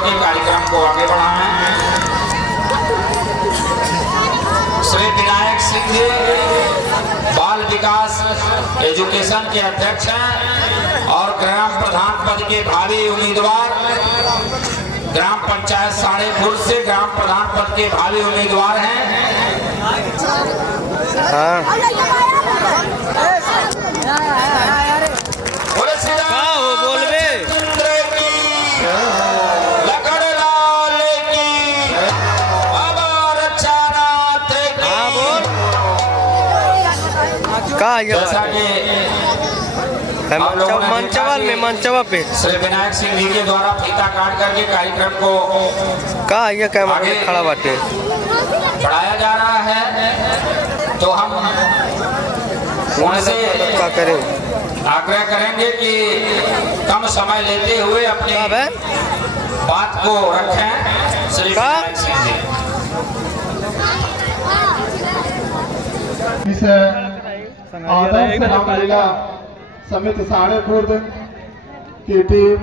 करके कार्यक्रम को आगे बढ़ाएं। श्री विनायक सिंह जी बाल विकास एजुकेशन के अध्यक्ष हैं और ग्राम प्रधान पद के भावी उम्मीदवार, ग्राम पंचायत साड़ेपुर से ग्राम प्रधान पद के भावी उम्मीदवार हैं। जैसा कि मंचवा पे श्री विनायक सिंह जी के द्वारा फीता काट करके कार्यक्रम को आगे खड़ा बाटे बढ़ाया जा रहा है, तो हम उनसे क्या करें, आग्रह करेंगे कि कम समय लेते हुए अपनी बात को रखें। श्री विनायक सिंह जी इस आदर्श रामलीला समिति साड़ेपुर की टीम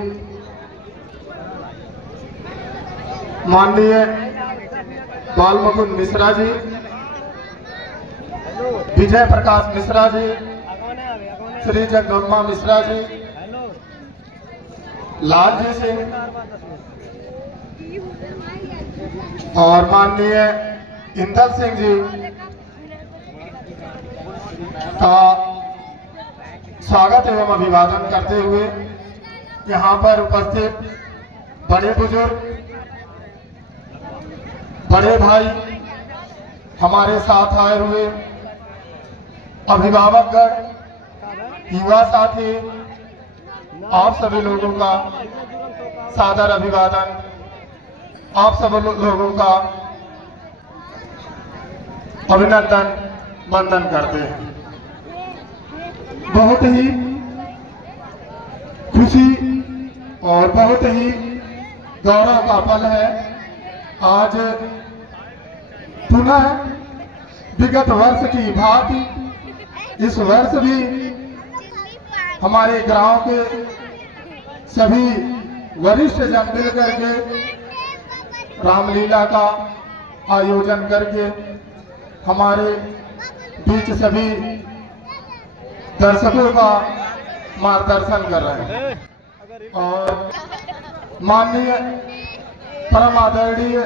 माननीय बाल मुकुंद मिश्रा जी, विजय प्रकाश मिश्रा जी, श्री जगदम्बा मिश्रा जी, लालजी सिंह और माननीय इंदल सिंह जी का स्वागत एवं अभिवादन करते हुए यहाँ पर उपस्थित बड़े बुजुर्ग, बड़े भाई, हमारे साथ आए हुए अभिभावकगण, युवा साथी, आप सभी लोगों का सादर अभिवादन, आप सब लोगों का अभिनंदन वंदन करते हैं। बहुत ही खुशी और बहुत ही गौरव का पल है। आज पुनः विगत वर्ष की भांति इस वर्ष भी हमारे गांव के सभी वरिष्ठ जन मिल करके रामलीला का आयोजन करके हमारे बीच सभी दर्शकों का मार्गदर्शन कर रहे हैं। और माननीय परम आदरणीय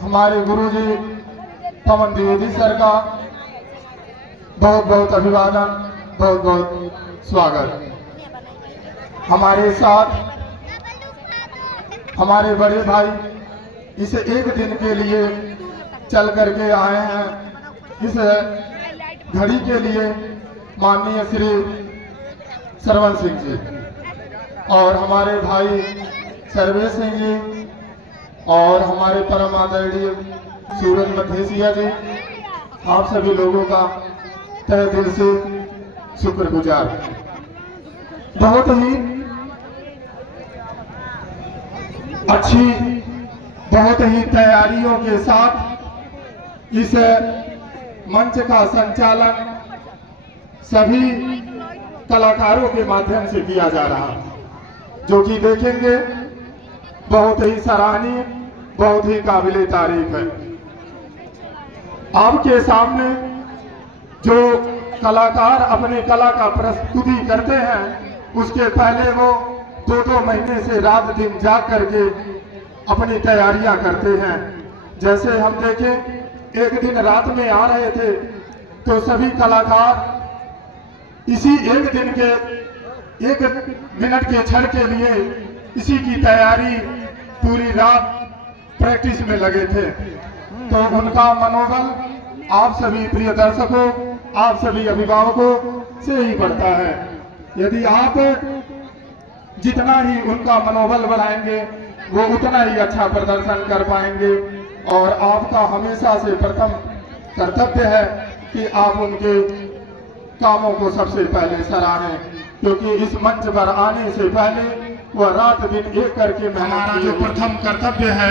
हमारे गुरुजी पवन द्विवेदी सर का बहुत बहुत अभिवादन, बहुत बहुत स्वागत। हमारे साथ हमारे बड़े भाई इस एक दिन के लिए चल करके आए हैं। इस घड़ी के लिए माननीय श्री सरवन सिंह जी और हमारे भाई सर्वेश सिंह जी और हमारे परम आदरणीय सूरज मधेसिया जी, आप सभी लोगों का तहे दिल से शुक्रगुजार। बहुत ही अच्छी, बहुत ही तैयारियों के साथ इस मंच का संचालन सभी कलाकारों के माध्यम से किया जा रहा है, जो कि देखेंगे बहुत ही सराहनीय, बहुत ही काबिले तारीफ है। आपके सामने जो कलाकार अपनी कला का प्रस्तुति करते हैं, उसके पहले वो 2-2 महीने से रात दिन जाग करके अपनी तैयारियां करते हैं। जैसे हम देखें एक दिन रात में आ रहे थे तो सभी कलाकार इसी एक दिन के 1 मिनट के क्षण के लिए इसी की तैयारी पूरी रात प्रैक्टिस में लगे थे। तो उनका मनोबल आप सभी प्रिय दर्शकों, आप सभी अभिभावकों से ही बढ़ता है। यदि आप जितना ही उनका मनोबल बढ़ाएंगे वो उतना ही अच्छा प्रदर्शन कर पाएंगे। और आपका हमेशा से प्रथम कर्तव्य है कि आप उनके कामों को सबसे पहले सराहें, क्योंकि इस मंच पर आने से पहले वह रात दिन एक करके हमारा जो प्रथम कर्तव्य है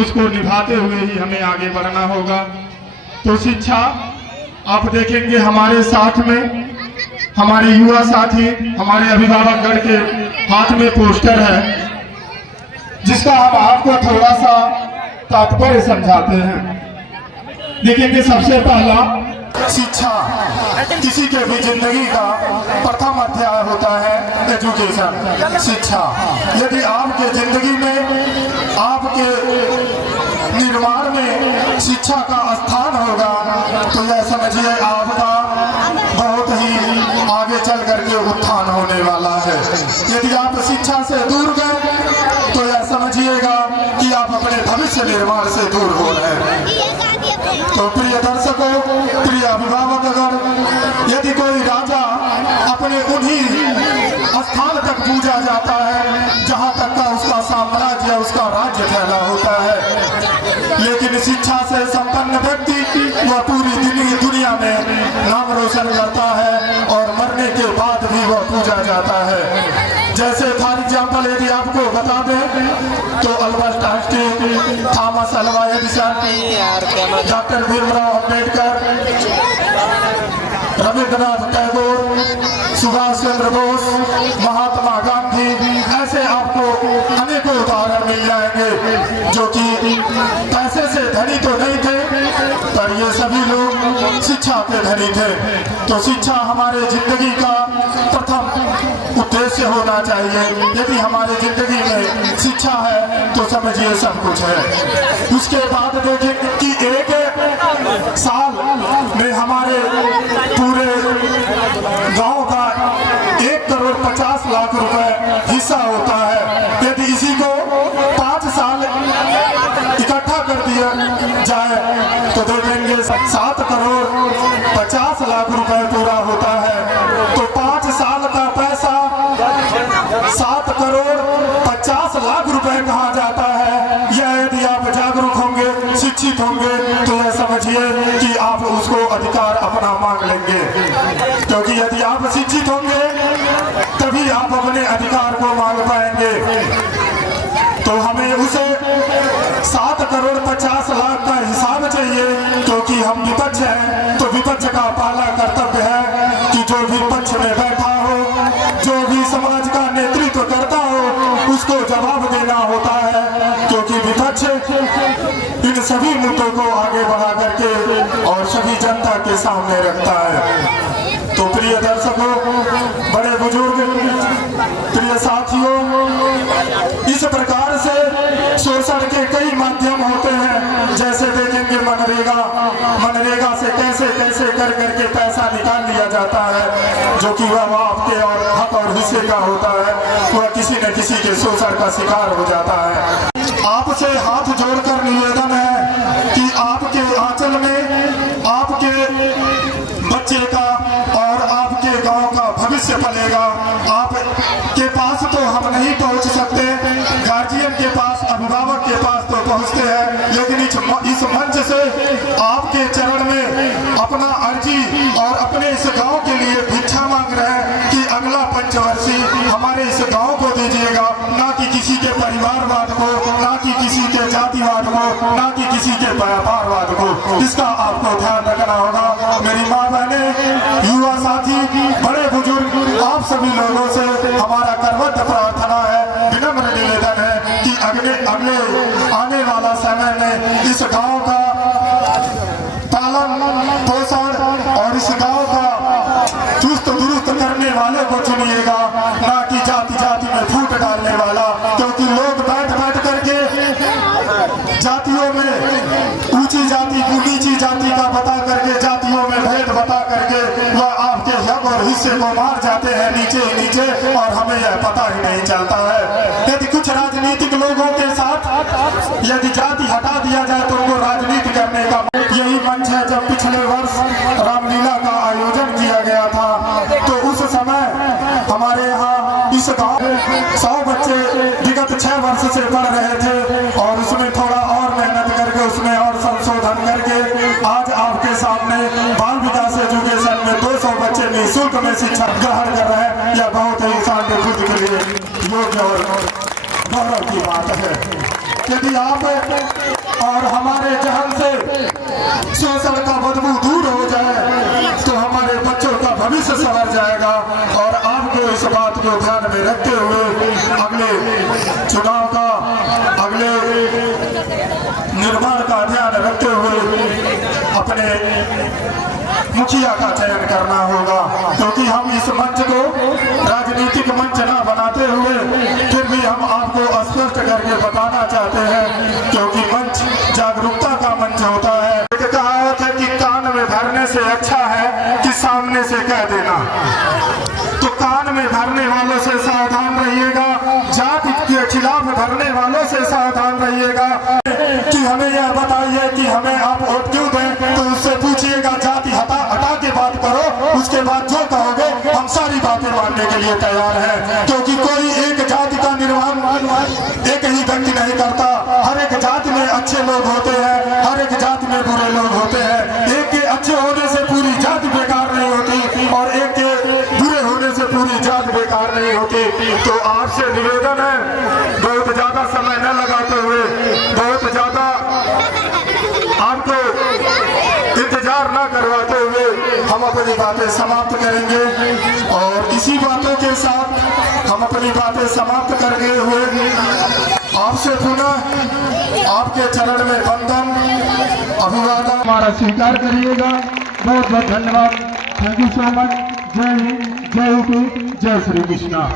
उसको निभाते हुए ही हमें आगे बढ़ना होगा। तो शिक्षा, आप देखेंगे हमारे साथ में हमारे युवा साथी, हमारे अभिभावकगण के हाथ में पोस्टर है। जिसका हम आपको थोड़ा सा तात्पर्य समझाते हैं। देखेंगे सबसे पहला शिक्षा किसी के भी जिंदगी का प्रथम अध्याय होता है एजुकेशन, शिक्षा। यदि आपके जिंदगी में आपके निर्माण में शिक्षा का स्थान होगा तो यह समझिए आपका बहुत ही आगे चल करके उत्थान होने वाला है। यदि आप शिक्षा से दूर गए तो यह समझिएगा कि आप अपने भविष्य निर्माण से दूर हो रहे हैं। तो प्रिय दर्शकों, प्रिय अभिभावक, अगर यदि कोई राजा अपने उन्हीं स्थान तक पूजा जाता है जहां तक का उसका साम्राज्य, उसका राज्य फैला होता है, लेकिन शिक्षा से संपन्न व्यक्ति वह पूरी दुनिया में नाम रोशन करता है और मरने के बाद भी वह पूजा जाता है। जैसे फॉर एग्जाम्पल यदि आपको बता दें तो Albert Einstein, Thomas Alva Edison, doctor Bhimrao Ambedkar, Rabindranath Tagore, Subhash Chandra Bose, Mahatma Gandhi, ऐसे आपको अनेकों उदाहरण मिल जाएंगे जो कि पैसे से धनी तो नहीं थे पर ये सभी लोग शिक्षा के धनी थे। तो शिक्षा हमारे जिंदगी का प्रथम उद्देश्य होना चाहिए। यदि हमारी जिंदगी में शिक्षा है तो समझिए सब कुछ है। उसके बाद देखें कि एक साल में हमारे पूरे गांव का 1,50,00,000 रुपए हिस्सा होता है। यदि इसी को 5 साल इकट्ठा कर दिया जाए तो देखेंगे 7,50,00,000 रुपए पूरा होता है। तो 5 साल का पैसा 7,50,00,000 रुपए कहाँ जाता है? यह यदि आप जागरूक होंगे, शिक्षित होंगे तो यह समझिए कि आप उसको अधिकार अपना मांग लेंगे। क्योंकि यदि आप शिक्षित होंगे तभी आप अपने अधिकार को मांग पाएंगे। तो हमें उसे 7,50,00,000 का हिसाब चाहिए, क्योंकि हम विपक्ष हैं। तो विपक्ष का पहला कर्तव्य है कि जो भी पक्ष में बैठा हो, जो भी समाज का नेतृत्व करता हो, उसको जवाब देना होता है। क्योंकि विपक्ष इन सभी मुद्दों को आगे बढ़ा करके और सभी जनता के सामने रखता है। तो प्रिय दर्शकों, बड़े बुजुर्ग, प्रिय साथियों, इस प्रकार से शोषण के कई माध्यम होते हैं। जैसे देखेंगे मनरेगा से कैसे कैसे कर करके पैसा निकाल लिया जाता है, जो कि वह आपके और हक और हिस्से का होता है, वह किसी न किसी के शोषण का शिकार हो जाता है। आपसे हाथ जोड़कर निवेदन है कि आपके आंचल में आपके बच्चे का और आपके गांव का भविष्य पलेगा। आपके पास तो हम नहीं पहुंच सकते, गार्जियन के पास, अभिभावक के पास तो पहुंचते हैं, लेकिन इस मंच से आपके चरण में अपना अर्जी और अपने इस गांव के लिए भिक्षा मांग रहे हैं कि अगला पंचवर्षी हमारे इस गांव को दीजिएगा, ना कि किसी के परिवारवाद को, ना कि किसी के जातिवाद को, ना कि किसी के व्यापारवाद को। इसका आपको ध्यान रखना होगा। मेरी माँ बहने, युवा साथी, बड़े बुजुर्ग, आप सभी लोगों से हमारा करबद्ध प्रार्थना है, विनम्र निवेदन है कि अगले आने वाला समय में इस गांव का पालन पोषण और इस गांव का चुस्त दुरुस्त करने वाले को चुनिएगा, ना कि जाति जाति में फूट डालने वाला। क्योंकि लोग बैठ करके जातियों में ऊंची जाति को नीची जाति का बता करके, जातियों में भेद बता करके वह आपके हक और हिस्से को मार जाते हैं नीचे और हमें यह पता ही नहीं चलता है। यदि कुछ राजनीतिक लोगों के साथ यदि जाति हटा दिया जाए तो उनको राजनीति करने का यही मंच है। जब पिछले वर्ष रामलीला का आयोजन किया गया था तो उस समय हमारे यहाँ इस गांव 100 बच्चे विगत 6 वर्ष से पढ़ रहे थे और उसमें थोड़ा और मेहनत करके, उसमें और संशोधन करके आज आपके सामने बाल विकास एजुकेशन में 200 बच्चे निःशुल्क में शिक्षा ग्रहण कर रहे हैं। यह बहुत ही इंसान के खुद के लिए योग्य और गौरव की बात है। यदि आप और हमारे जहन से शोषण का बदबू दूर हो जाए तो हमारे बच्चों का भविष्य संवर जाएगा। और आपको इस बात को ध्यान में रखते हुए अगले चुनाव का निर्माण का ध्यान रखते हुए अपने मुखिया का चयन करना होगा, क्योंकि हम इस मंच को राजनीतिक मंच ना बनाते हुए फिर भी हम आपको स्पष्ट करके बताना चाहते हैं, क्योंकि मंच जागरूकता का मंच होता है। एक कहावत है कि कान में भरने से अच्छा है कि सामने से कह देना। तो कान में भरने वालों से सावधान रहिएगा, जाति के खिलाफ भरने वालों से सावधान रहिएगा कि हमें यह बताइए कि हमें आप वोट क्यों दें, तो उससे पूछिएगा जाति हटा के बात करो, उसके बाद जो कहोगे हम सारी बातें मानने के लिए तैयार हैं, क्योंकि कोई एक जाति का निर्माण एक ही व्यक्ति नहीं करता। हर एक जाति में अच्छे लोग होते हैं, हर एक जाति में बुरे लोग होते हैं। एक के अच्छे होने से पूरी जाति बेकार नहीं होती और एक के बुरे होने से पूरी जाति बेकार नहीं होती। तो आपसे निवेदन है, बहुत ज्यादा समय न लगाते हुए, बहुत ज्यादा आपको इंतजार न करवाते हुए हम अपनी बातें समाप्त करेंगे। और इसी बातों के साथ हम अपनी बातें समाप्त करते हुए आपसे पुनः आपके चरण में वंदन अभिवादन हमारा स्वीकार करिएगा। बहुत बहुत धन्यवाद। Thank you so much. जय हिंद, जय यूपी, जय श्री कृष्णा।